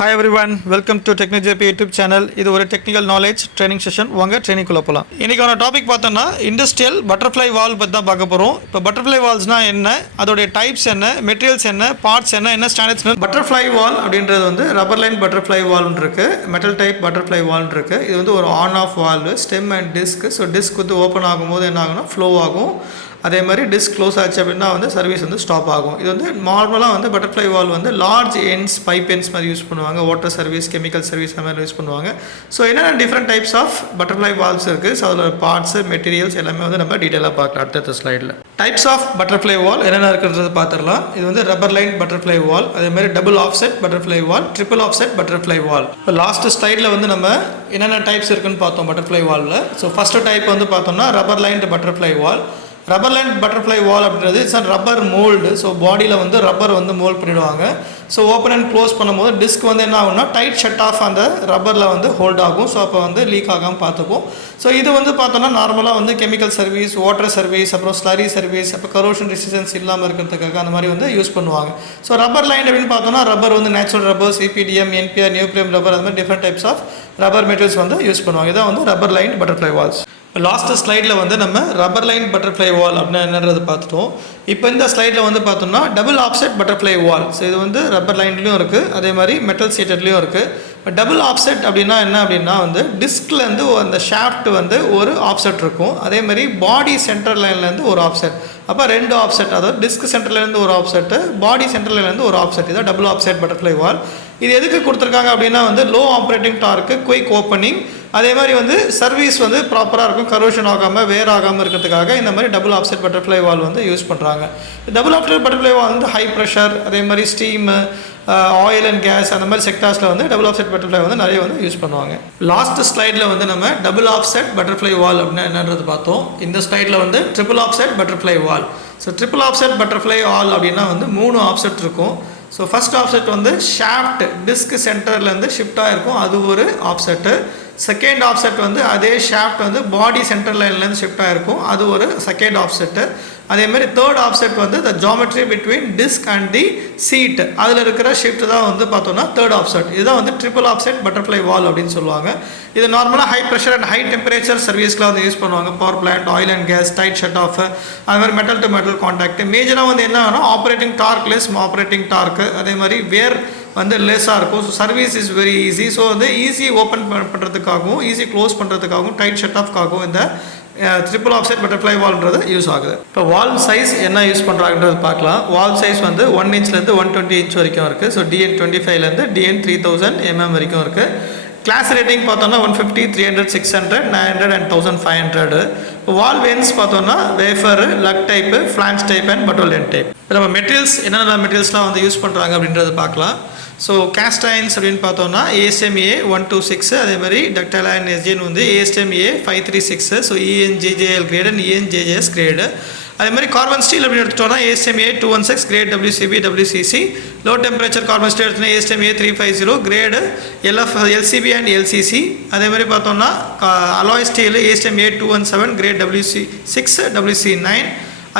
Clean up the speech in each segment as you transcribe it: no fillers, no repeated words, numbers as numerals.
Hi everyone, welcome to TechKnowJP YouTube channel. இது ஒரு technical knowledge training session. வாங்க training குள்ள போலாம். இன்னைக்கான டாபிக் பார்த்தோம்னா இண்டஸ்ட்ரியல் பட்டர்ஃப்ளை வால் பத்தி தான் பார்க்க போறோம். இப்போ பட்டர்ஃப்ளை வால்ஸ்னா என்ன, அதோட டைப்ஸ் என்ன, மெட்டீரியல்ஸ் என்ன, பார்ட்ஸ் என்ன ஸ்டாண்டர்ட்ஸ். பட்டர்ஃப்ளை வால் அப்படின்றது வந்து ரப்பர் லைன் பட்டர்ஃப்ளை வால்னு இருக்கு, மெட்டல் டைப் பட்டர்ஃப்ளை வால்னு இருக்கு. இது வந்து ஒரு on off valve, stem and disk. So disk வந்து ஓப்பன் ஆகும்போது என்ன ஆகும்னா ஃப்ளோ ஆகும். அதே மாதிரி டிஸ்க் க்ளோஸ் ஆச்சு அப்படின்னா வந்து சர்வீஸ் வந்து ஸ்டாப் ஆகும். இது வந்து நார்மலாக வந்து பட்டர்ஃப்ளை வால் வந்து லார்ஜ் எண்ட்ஸ் பைப் எண்ட்ஸ் மாதிரி யூஸ் பண்ணுவாங்க. வாட்டர் சர்வீஸ், கெமிக்கல் சர்வீஸ் அந்த மாதிரி யூஸ் பண்ணுவாங்க. ஸோ என்னென்ன different types of butterfly valves இருக்குது. ஸோ அதில் பார்ட்ஸ், மெட்டீரியல்ஸ் எல்லாமே வந்து நம்ம டீட்டெயிலாக பார்க்கலாம் அடுத்த ஸ்லைடில். டைப்ஸ் ஆஃப் பட்டர்ஃப்ளை வால் என்னென்ன இருக்கிறது பார்த்துடலாம். இது வந்து ரப்பர் லைன் பட்டர்ஃப்ளை வால், அதே மாதிரி டபுள் ஆஃப்செட் பட்டர்ஃப்ளை வால், ட்ரிபிள் ஆஃப்செட் பட்டர்ஃப்ளை வால். இப்போ லாஸ்ட் ஸ்லைடில் வந்து நம்ம என்னென்ன டைப்ஸ் இருக்குன்னு பார்த்தோம் பட்டர்ஃப்ளை வாலில். ஸோ ஃபஸ்ட்டு டைப் வந்து பார்த்தோம்னா ரப்பர் லைன் பட்டர்ஃப்ளை வால். ரப்பர் லைன் பட்டர்ஃப்ளை வால் அப்படின்றது it's and rubber mould. So பாடியில் வந்து ரப்பர் வந்து மோல்ட் பண்ணிவிடுவாங்க. ஸோ ஓப்பன் அண்ட் க்ளோஸ் பண்ணும்போது டிஸ்க் வந்து என்ன ஆகும்னா டைட் ஷட் ஆஃப் அந்த ரப்பரில் வந்து ஹோல்ட் ஆகும். ஸோ அப்போ வந்து லீக் ஆகாமல் பார்த்துக்கும். ஸோ இது வந்து பார்த்தோன்னா நார்மலாக வந்து கெமிக்கல் சர்வீஸ், வாட்டர் சர்வீஸ், அப்புறம் ஸ்லரி சர்வீஸ், அப்போ கரோஷன் ரெசிஸ்டன்ஸ் இல்லாமல் இருக்கிறதுக்காக அந்த மாதிரி வந்து யூஸ் பண்ணுவாங்க. ஸோ ரப்பர் லைன் அப்படின்னு பார்த்தோன்னா ரப்பர் வந்து natural rubber, EPDM, NBR, neoprene rubber, அந்த மாதிரி different types of rubber materials வந்து யூஸ் பண்ணுவாங்க. இதான் வந்து rubber line butterfly valves. Last ஸ்லைடில் வந்து நம்ம ரப்பர் லைன் பட்டர்ஃப்ளை வால் அப்படின்னா என்னன்றது பார்த்துட்டோம். இப்போ இந்த ஸ்லைடில் வந்து பார்த்தோம்னா டபுள் ஆஃப்செட் பட்டர்ஃப்ளை வால். ஸோ இது வந்து ரப்பர் லைன்லேயும் இருக்குது, அதே மாதிரி மெட்டல் சீட்டட்லேயும் இருக்குது. இப்போ டபுள் ஆஃப்செட் அப்படின்னா என்ன அப்படின்னா வந்து டிஸ்க்லேருந்து அந்த ஷாஃப்ட் வந்து ஒரு ஆஃப்செட் இருக்கும், அதே மாதிரி பாடி சென்டர் லைன்லேருந்து ஒரு ஆஃப்செட். அப்போ ரெண்டு ஆஃப்செட், அதாவது டிஸ்க் சென்டர்லேருந்து ஒரு ஆஃப்செட்டு, பாடி சென்டர்லேருந்து ஒரு ஆஃப்செட். இதான் டபுள் ஆஃப்செட் பட்டர்ஃப்ளை வால். இது எதுக்கு கொடுத்துருக்காங்க அப்படின்னா வந்து low operating torque, quick opening, அதே மாதிரி வந்து சர்வீஸ் வந்து ப்ராப்பராக இருக்கும், கரோஷன் ஆகாமல் வேர் ஆகாமல் இருக்கிறதுக்காக இந்த மாதிரி டபுள் ஆஃப்செட் பட்டர்ஃப்ளை வால் வந்து யூஸ் பண்ணுறாங்க. டபுள் ஆஃப்செட் பட்டர்ஃப்ளை வால் வந்து ஹை ப்ரெஷர், அதே மாதிரி ஸ்டீமு, ஆயில் அண்ட் கேஸ் அந்த மாதிரி செக்டார்ஸில் வந்து டபுள் ஆஃப்செட் பட்டர்ஃப்ளை வந்து நிறைய வந்து யூஸ் பண்ணுவாங்க. லாஸ்ட் ஸ்லைடில் வந்து நம்ம டபுள் ஆஃப்செட் பட்டர்ஃப்ளை வால் அப்படின்னா என்னன்றது பார்த்தோம். இந்த ஸ்லைடில் வந்து ட்ரிபிள் ஆஃப்செட் பட்டர்ஃப்ளை வால். ஸோ ட்ரிபிள் ஆஃப்செட் பட்டர்ஃப்ளை வால் அப்படின்னா வந்து 3 ஆஃப்செட் இருக்கும். ஸோ ஃபஸ்ட் ஆஃப்செட் வந்து ஷாஃப்ட் டிஸ்க் சென்டர்லேருந்து ஷிஃப்ட் ஆகிருக்கும், அது ஒரு ஆஃப்செட்டு. செகண்ட் ஆஃப்செட் வந்து அதே ஷாஃப்ட் வந்து பாடி சென்டர் லைன்லேருந்து ஷிஃப்ட் ஆகிருக்கும், அது ஒரு செகண்ட் ஆஃப்செட்டு. அதேமாதிரி தேர்ட் ஆஃப்செட் வந்து the geometry between disc and the seat, அதில் இருக்கிற ஷிஃப்ட் தான் வந்து பார்த்தோம்னா தேர்ட் ஆஃப்செட். இதுதான் வந்து ட்ரிபிள் ஆஃப்செட் பட்டர்ஃப்ளை வால் அப்படின்னு சொல்லுவாங்க. இது நார்மலாக high pressure and high temperature சர்வீஸில் வந்து யூஸ் பண்ணுவாங்க. Power plant, oil and gas, tight shut off, அது மாதிரி மெட்டல் டு மெட்டல் கான்டாக்ட். மேஜராக வந்து என்ன ஆகும், operating torque less operating torque, அதே மாதிரி வேர் வந்து லெஸ்ஸாக இருக்கும். So service is very easy. So வந்து ஈஸி ஓப்பன் பண்ணுறதுக்காகவும் ஈஸி க்ளோஸ் பண்ணுறதுக்காகவும் டைட் ஷட் ஆஃப்காகவும் இந்த ட்ரிபிள் ஆஃப்செட் பட்டர்ஃப்ளை வால்ன்றது யூஸ் ஆகுது. இப்போ வால் சைஸ் என்ன யூஸ் பண்ணுறாங்கன்றது பார்க்கலாம். வால் சைஸ் வந்து 1 இன்ச்லேருந்து 120 இன்ச் வரைக்கும் இருக்குது. ஸோ DN 25லேருந்து DN 3000 mm வரைக்கும் இருக்குது. கிளாஸ் ரேட்டிங் பார்த்தோன்னா 150, 300, 600, 900 and 1500. இப்போ வால் வென்ஸ் பார்த்தோன்னா wafer, luck type, ஃப்ளான்ஸ் type and Patole N type. இப்போ நம்ம மெட்டீரியல்ஸ் என்னென்ன மெட்டீரியல்ஸ்லாம் வந்து யூஸ் பண்ணுறாங்க அப்படின்றத பார்க்கலாம். ஸோ கேஸ்ட் அயன்ஸ் அப்படின்னு பார்த்தோன்னா ASME 126, அதே மாதிரி டக்டைல் அயன் எஸ்ஜின் வந்து ASME 536. So ENJJL grade and ENJJS grade. அதே மாதிரி கார்பன் ஸ்டீல் அப்படின்னு எடுத்துட்டோம்னா ASME 216 grade WCB WCC. Low temperature carbon steel எடுத்தோம்னா ASME 350 grade LCB and LCC. அதே மாதிரி பார்த்தோம்னா alloy steel ASME 217 great WC6 WC9.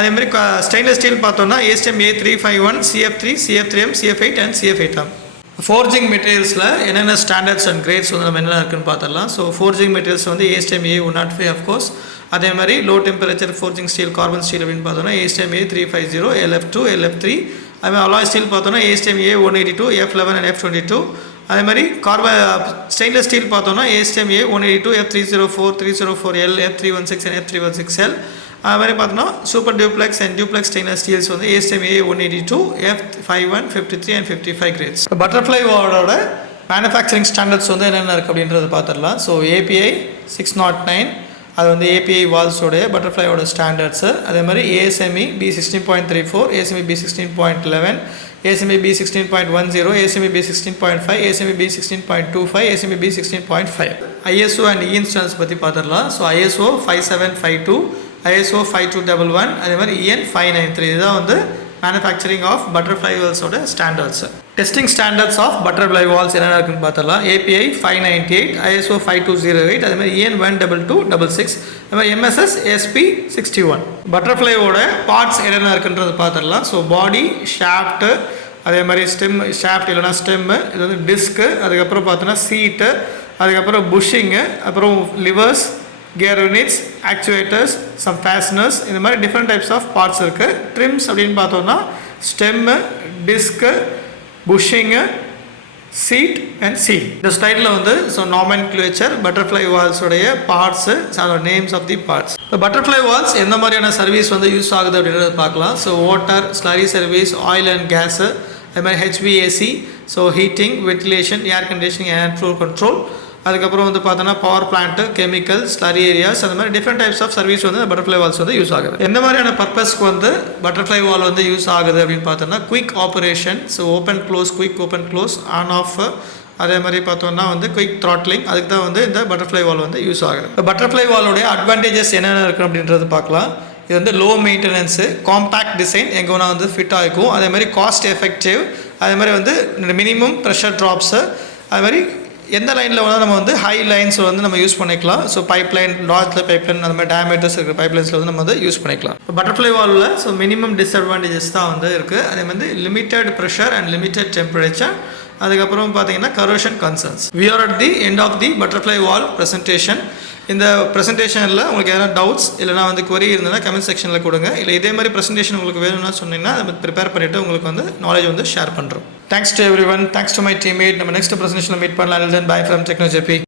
அதே மாதிரி ஸ்டெயின்லெஸ் ஸ்டீல் பார்த்தோம்னா ASME 351 CF3 CF3M CF8 and CF8M. Forging மெட்டீரியல்ஸில் என்னென்ன ஸ்டாண்டர்ட்ஸ் அண்ட் கிரேட்ஸ் வந்து நம்ம என்னென்ன இருக்குன்னு பார்த்துடலாம். ஸோ ஃபோர்ஜிங் மெட்டீரியல்ஸ் வந்து ASME 105 அஃப்கோர்ஸ். அதே மாதிரி low temperature forging steel carbon steel அப்படின்னு பார்த்தோன்னா ASME 350 LF2 LF3. அதே மாதிரி அலாய் ஸ்டீல் பார்த்தோன்னா ASME 182 F11 and F22. அதே மாதிரி ஸ்டெயின்லெஸ் ஸ்டீல் பார்த்தோன்னா ASME 182 F304 304L F316 and F316L. அது மாதிரி பார்த்தோன்னா super duplex and duplex stainless steels வந்து ASME 182 F51 53 and 55 grades. Butterfly வாலோட மேனுஃபேக்சரிங் ஸ்டாண்டர்ட்ஸ் வந்து என்னென்ன இருக்குது அப்படின்றத பார்த்துடலாம். ஸோ API 609, அது வந்து API வால்ஸோடைய பட்டர்ஃப்ளையோட ஸ்டாண்டர்ட்ஸு. அதே மாதிரி ASME B16.34, ASME B16.11, ASME B16.10, ASME B16.5, ASME B16.25, ASME B16.5. ISO and EN standards பற்றி பார்த்துடலாம். ஸோ ISO 5752, ISO 5211, அதே மாதிரி EN 593. இதுதான் வந்து மேனுஃபேக்சரிங் ஆஃப் பட்டர்ஃப்ளை வால்ஸோட standards. Testing standards of butterfly valves என்னென்ன இருக்குன்னு பார்த்தலாம். API 598, ISO 5208, அதே மாதிரி EN 12266, அதே மாதிரி MSS SP 61. பட்டர்ஃப்ளையோட பார்ட்ஸ் என்னென்ன இருக்குன்றது பார்த்துடலாம். ஸோ பாடி, ஷாஃப்ட்டு, அதே மாதிரி ஸ்டெம் ஷாஃப்ட் இல்லைனா ஸ்டெம்மு, இது வந்து டிஸ்க்கு, அதுக்கப்புறம் பார்த்தோன்னா சீட்டு, அதுக்கப்புறம் புஷ்ஷிங்கு, அப்புறம் levers, gear units, actuators, some fasteners, இந்த மாதிரி டிஃப்ரெண்ட் டைப்ஸ் ஆஃப் பார்ட்ஸ் இருக்குது. ட்ரிம்ஸ் அப்படின்னு பார்த்தோன்னா stem, disc, bushing, seat and seal. இந்த ஸ்லைடில் வந்து ஸோ நாமென்க்ளேச்சர் பட்டர்ஃப்ளை வால்ஸோடைய parts, names of the parts. இப்போ பட்டர்ஃப்ளை வால்ஸ் எந்த மாதிரியான சர்வீஸ் வந்து யூஸ் ஆகுது அப்படின்றத பார்க்கலாம். So water, slurry service, oil and gas, அது மாதிரி HVAC, so heating, ventilation, air conditioning, air flow control, அதுக்கப்புறம் வந்து பார்த்தோன்னா power plant, chemical, slurry areas, அந்த மாதிரி டிஃப்ரெண்ட் டைப்ஸ் ஆஃப் சர்வீஸ் வந்து பட்டர்ஃப்ளை வால்ஸ் வந்து யூஸ் ஆகுது. எந்த மாதிரியான பர்பஸ்க்கு வந்து பட்டர்ஃப்ளை வால் வந்து யூஸ் ஆகுது அப்படின்னு பார்த்தோன்னா quick operation, so open close, quick open close, on off, அதே மாதிரி பார்த்தோன்னா வந்து குயிக் த்ராட்லிங், அதுக்கு தான் வந்து இந்த பட்டர்ஃப்ளை வால் வந்து யூஸ் ஆகுது. இப்போ பட்டர்ஃப்ளை வாலோடைய அட்வான்டேஜஸ் என்னென்ன இருக்குது அப்படின்றது பார்க்கலாம். இது வந்து லோ மெயின்டெனன்ஸு, காம்பேக்ட் டிசைன், எங்கே வேணால் வந்து ஃபிட் ஆகிக்கும், அதே மாதிரி காஸ்ட் எஃபெக்டிவ், அதே மாதிரி வந்து மினிமம் ப்ரெஷர் ட்ராப்ஸு, அது மாதிரி எந்த லைனில் வந்து நம்ம வந்து ஹை லைன்ஸ் வந்து நம்ம யூஸ் பண்ணிக்கலாம். So pipe line, large pipe line, அந்த மாதிரி டயமீட்டர்ஸ் இருக்கிற பைப் லைன்ஸில் வந்து நம்ம வந்து யூஸ் பண்ணிக்கலாம். இப்போ பட்டர்ஃப்ளை வாலில் ஸோ மினிமம் டிஸ்அட்வான்டேஜஸ் தான் வந்து இருக்குது. அதே வந்து limited pressure and limited temperature, அதுக்கப்புறம் பார்த்தீங்கன்னா corrosion concerns. We are at the end of the butterfly valve presentation. இந்த ப்ரெசன்டேஷனில் உங்களுக்கு எதனா டவுட்ஸ் இல்லைனா வந்து query இருந்ததுன்னா கமெண்ட் செக்ஷனில் கொடுங்க. இல்லை இதே மாதிரி ப்ரெசன்டேஷன் உங்களுக்கு வேணும்னு சொன்னீங்கன்னா அதை ப்ரிப்பேர் பண்ணிவிட்டு உங்களுக்கு வந்து நாலேஜ் வந்து ஷேர் பண்ணுறோம். Thanks to every one, thanks to my teammate. நம்ம நெக்ஸ்ட் ப்ரெசன்டேஷனில் மீட் பண்ணலாம். Bye from TechKnowJP.